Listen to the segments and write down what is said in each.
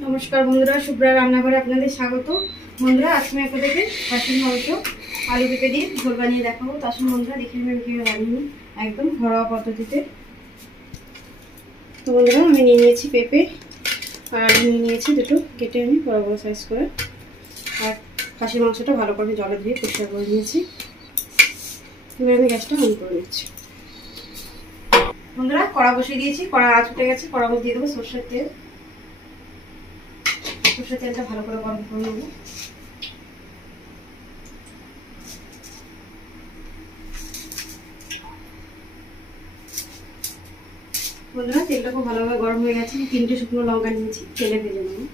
নমস্কার বন্ধুরা, শুভ্রা রান্নাঘরে আপনাদের স্বাগত। বন্ধুরা, আজকে আমি আপনাদেরকে খাসির মাংস আলু পেঁপে দিয়ে ঝোল বানিয়ে দেখাবো। তার সঙ্গে বন্ধুরা দেখে নেবেন কীভাবে বানিয়ে একদম ঘরোয়া পদ্ধতিতে। তো বন্ধুরা, আমি নিয়ে নিয়েছি পেঁপে আর আলু নিয়ে নিয়েছি দুটো, কেটে আমি বড় বড় সাইজ করে। আর খাসির মাংসটা ভালো করে জলে ধুয়ে পরিষ্কার করে নিয়েছি। এবার আমি গ্যাসটা অন করে দিচ্ছি। বন্ধুরা, কড়া বসিয়ে দিয়েছি, কড়া আঁচ উঠে গেছে। কড়া মধ্যে দিয়ে দেবো সরষের তেল। সরষের তেলটা ভালো করে গরম করে নেবো। বন্ধুরা, তেলটা খুব ভালোভাবে গরম হয়ে গেছে। 3টে শুকনো লঙ্কা নিয়েছি, তেলে ভেজে নেবো।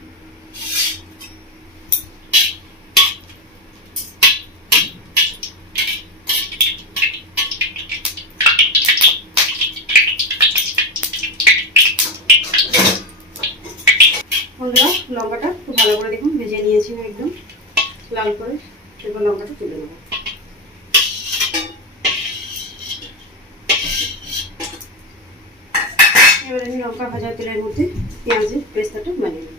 বন্ধুরা, লঙ্কাটা খুব ভালো করে দেখুন ভেজে নিয়েছি একদম লাল করে। এবার লঙ্কাটা তুলে নেবো। এবার আমি লঙ্কা ভাজা তেলের মধ্যে পেঁয়াজের পেস্তাটা বানিয়ে নেব।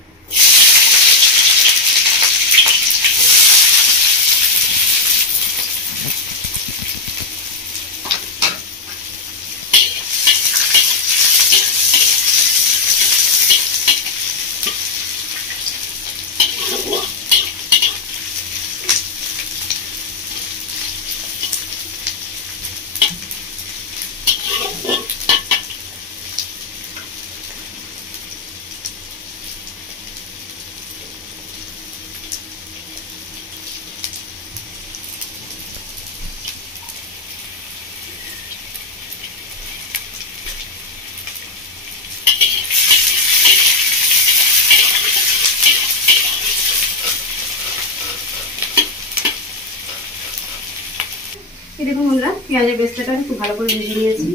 এই দেখুন বন্ধুরা, পেঁয়াজের পেস্তাটা আমি খুব ভালো করে ভেজে নিয়েছি।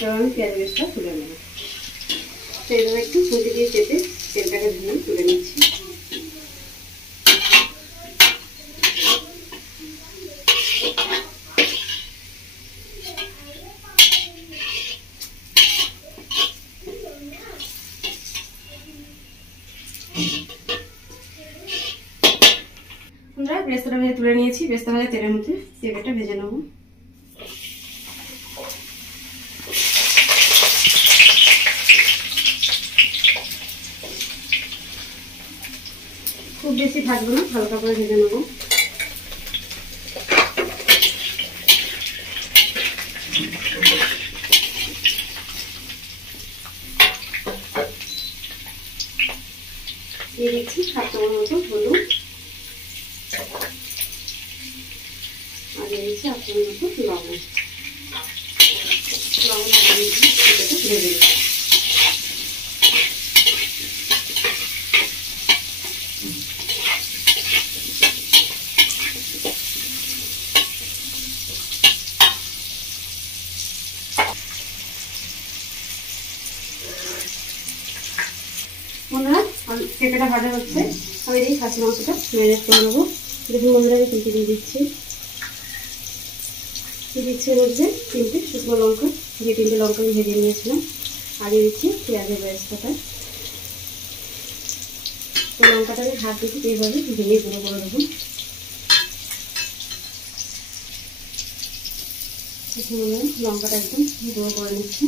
এবার আমি পেঁয়াজের পেস্টটা তুলে নেব। তো এইভাবে একটু খুঁটি দিয়ে চেপে তেলটাকে ভেঙে তুলে নিচ্ছি। বন্ধুরা, পেস্তাটা ভেজে তুলে নিয়েছি। পেস্তা ভাজা তেলের মধ্যে পেঁপেটা ভেজে নেব। খুব বেশি ভাজবো না, হালকা করে ভেজে নেব। দিয়ে দিচ্ছি 7 চামচ মতো হলুদ, আর দিয়ে দিচ্ছি 8 চামচ মতো লবণ। লবণ ভেজে দিচ্ছি। বন্ধুরা, পেঁপেটা ভাজা হচ্ছে। আমি এই খাসি মাংসটা ম্যারিনেট করে নেবো। দেখুন বন্ধুরা, আমি তিনটে দিয়ে দিচ্ছি। দিচ্ছি এর মধ্যে 3টে শুকনো লঙ্কা, যে 3টে লঙ্কা আমি ভেজে নিয়েছিলাম। আর দিয়ে দিচ্ছি পেঁয়াজের পেস্তাটা। তো লঙ্কাটাকে হাত দিয়ে এইভাবে ভেঙে গুঁড়ো করে দেবো। লঙ্কাটা একদম গুঁড়ো করে নিচ্ছি।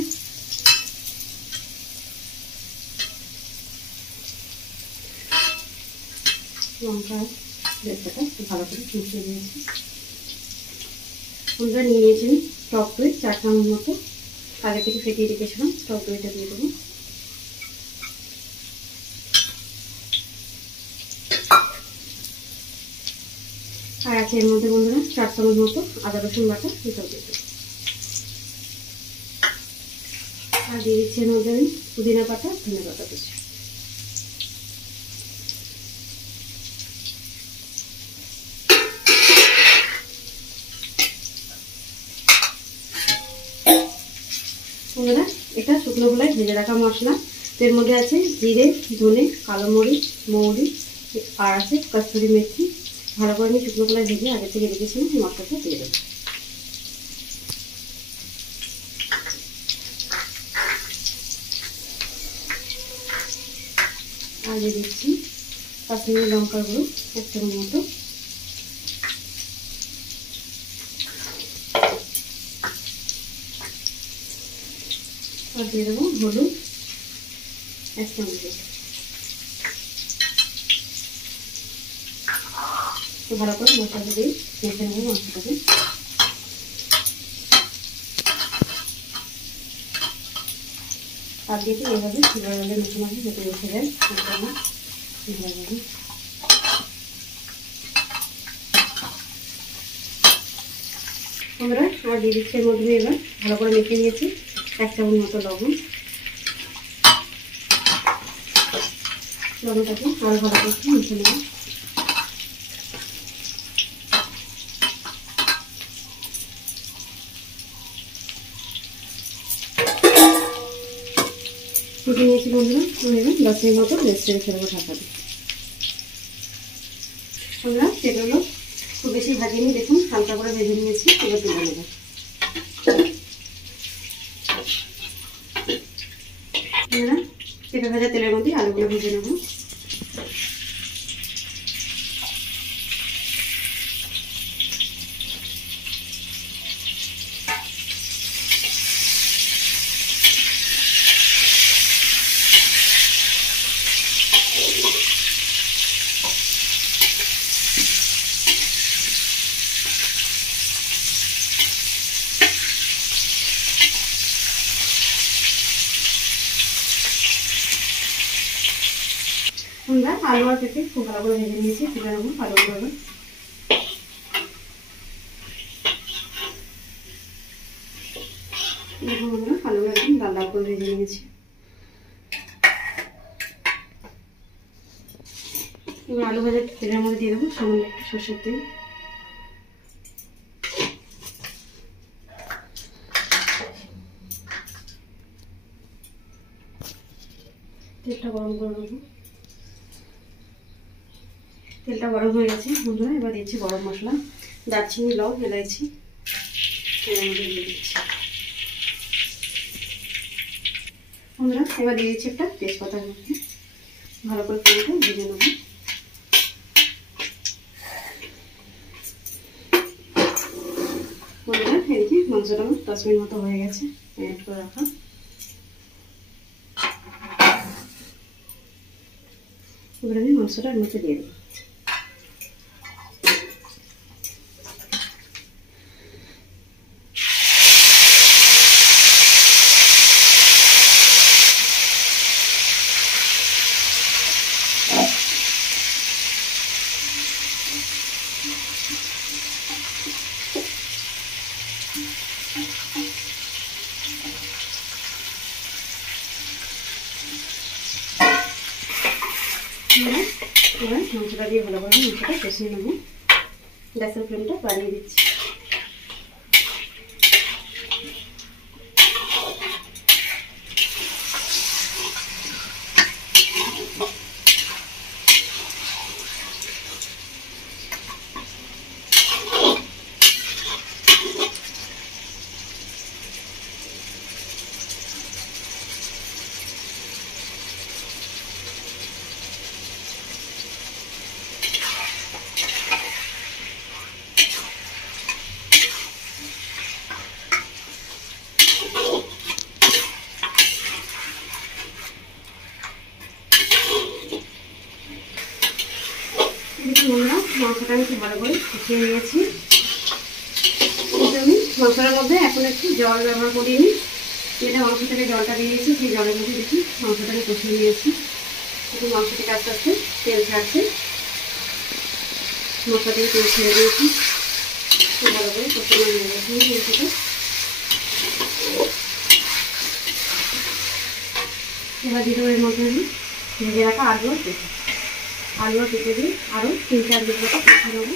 লঙ্কা পেস্তাটা ভালো করে মিশিয়ে দিয়েছি। আমরা নিয়ে নিয়েছি টক দই 4 চামচ মতো, আগে থেকে ফেটিয়ে রেখেছিলাম। টক দইটা দিয়ে দেবো। আর আছে এর মধ্যে বন্ধুরা 4 চামচ মতো আদা রসুন বাটা, এটাও দিয়ে দেবো। আর দিয়ে দিচ্ছি এর মধ্যে আমি পুদিনা পাতা, ধনে পাতা দিচ্ছি। বন্ধুরা, এটা শুকনো খোলায় ভেজে রাখা মশলা। তো এর মধ্যে আছে জিরে, ধনে, কালো মরিচ, মৌরি, আর আছে কস্তুরি মেথি। ভালো করে আমি শুকনো খোলায় ভেজে আগে থেকে রেখেছিলাম। মশলাটা দিয়ে দেবো। আর দিয়ে দিচ্ছি কাশ্মীরি লঙ্কার গুঁড়ো 1 চামচ মতো, আর দিয়ে দেবো হলুদ 1 চামচ। তো ভালো করে মশলাটা দিয়ে মেখে নেবো মাংসটাকে। আর দিয়ে এইভাবে ভালোভাবে মেখে মাখে যাতে বসে যায় ভালোভাবে। আমরা আর দিয়ে দিচ্ছি এর মধ্যে এবার ভালো করে মেখে নিয়েছি 1 চামচ মতো লবণ। লবণটাকে আরো ভালো করে মেখে নেব। ফুটে নিয়েছি বন্ধুরা, এবার 10 মিনিট মতো রেস্ট রেখে দেবো ঢাকা দিয়ে। আমরা সেগুলো খুব বেশি ভাজিনি, দেখুন হালকা করে ভেজে নিয়েছি, এবার তুলে নেব। আমরা পেঁপে ভাজা তেলের মধ্যে আলুগুলো ভেজে নেব। আমরা আলু আর পেঁপে খুব ভালো করে ভেজে নিয়েছি, তুলে নেবো আলুগুলো। দেখুন আমরা আলুগুলো একদম লাল লাল করে ভেজে নিয়েছি। এবার আলু ভাজা তেলের মধ্যে দিয়ে দেবো সামান্য একটু সরষের তেল। তেলটা গরম করে নেবো। তেলটা গরম হয়ে গেছে বন্ধুরা, এবার দিচ্ছি গরম মশলা, দারচিনি, লং, এলাইচি এর মধ্যে দিয়ে দিচ্ছি। বন্ধুরা এবার দিয়ে দিচ্ছি একটা তেজপাতার মধ্যে, ভালো করে তেলটা ভেজে নেব। বন্ধুরা এদিকে মাংসটা 10 মিনিট মতো হয়ে গেছে অ্যাড করে রাখা। এবার আমি মাংসটা নিচে দিয়ে দেবো। এবার মাংসটা দিয়ে ভালো করে মাংসটা কষিয়ে নেব। গ্যাসের ফ্লেমটা বাড়িয়ে দিচ্ছি। মাংসটা আমি খুব ভালো করে কষিয়ে নিয়েছি। আমি মাংসটার মধ্যে এখন একটু জল ব্যবহার করিনি, যেটা মাংস থেকে জলটা বেরিয়েছে সেই জলের মধ্যে দেখি মাংসটাকে কষিয়ে নিয়েছি। একটু মাংস থেকে আস্তে আস্তে তেল ছাড়ছে, মশলা থেকে তেল ছেড়ে দিয়েছি, খুব ভালো করে কষিয়ে নিয়ে গেছি মাংসটা। এবার দিয়ে দেবো এর মধ্যে আমি ভেজে রাখা আলু আর পেঁপে, আলু আর পেঁপে দিয়ে আরও 3-4 মিনিট মতো কষিয়ে নেবো।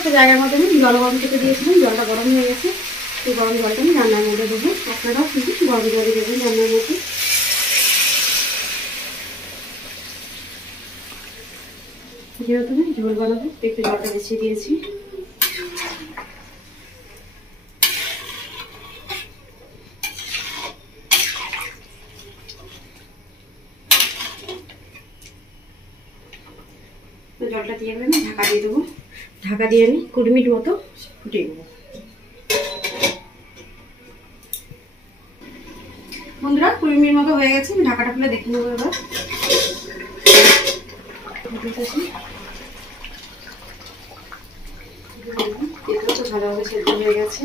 একটা জায়গার মধ্যে আমি জল গরম করতে দিয়েছিলাম, জলটা গরম হয়ে গেছে। সেই গরম জলটা আমি রান্নার মধ্যে দেবো, আপনারাও কিন্তু গরম জলই দেবেন রান্নার মধ্যে। যেহেতু আমি ঝোল বানাবো একটু জলটা বেশি দিয়েছি। জলটা দিয়ে আমি ঢাকা দিয়ে দেবো, ঢাকা দিয়ে আমি 20 মিনিট মতো ফুটিয়ে দেবো। বন্ধুরা 20 মিনিট মতো হয়ে গেছে, আমি ঢাকাটা খুলে দেখে নেবো এবার। তেলটা তো ভালোভাবে সেদ্ধ হয়ে গেছে,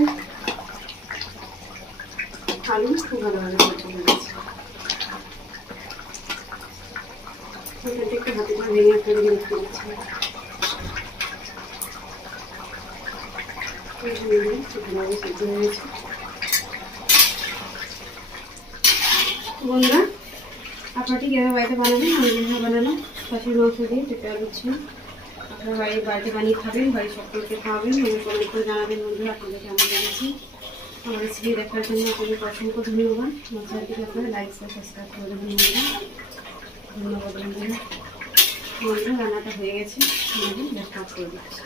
আলু খুব ভালোভাবে সেদ্ধ হয়ে গেছে। একটু হাতে করে ভেঙে আপনাদের দেখতে পাচ্ছি। বন্ধুরা আপনারা ঠিক এভাবে বাড়িতে বানাবেন, আমি যেভাবে বানালাম খাসির মাংস দিয়ে পেঁপে আলু ছিল। আপনারা বাড়িতে বানিয়ে খাবেন, বাড়ির সকলকে খাওয়াবেন, আমাকে কমেন্ট করে জানাবেন বন্ধুরা আপনাদের কেমন লেগেছে। আমার রেসিপি দেখার জন্য আপনাদের অসংখ্য ধন্যবাদ। আমার চ্যানেলটিকে আপনারা লাইক সাবস্ক্রাইব করে দেবেন বন্ধুরা। ধন্যবাদ বন্ধুরা। রান্নাটা হয়ে গেছে, আমি গ্যাস অফ করে দিচ্ছি।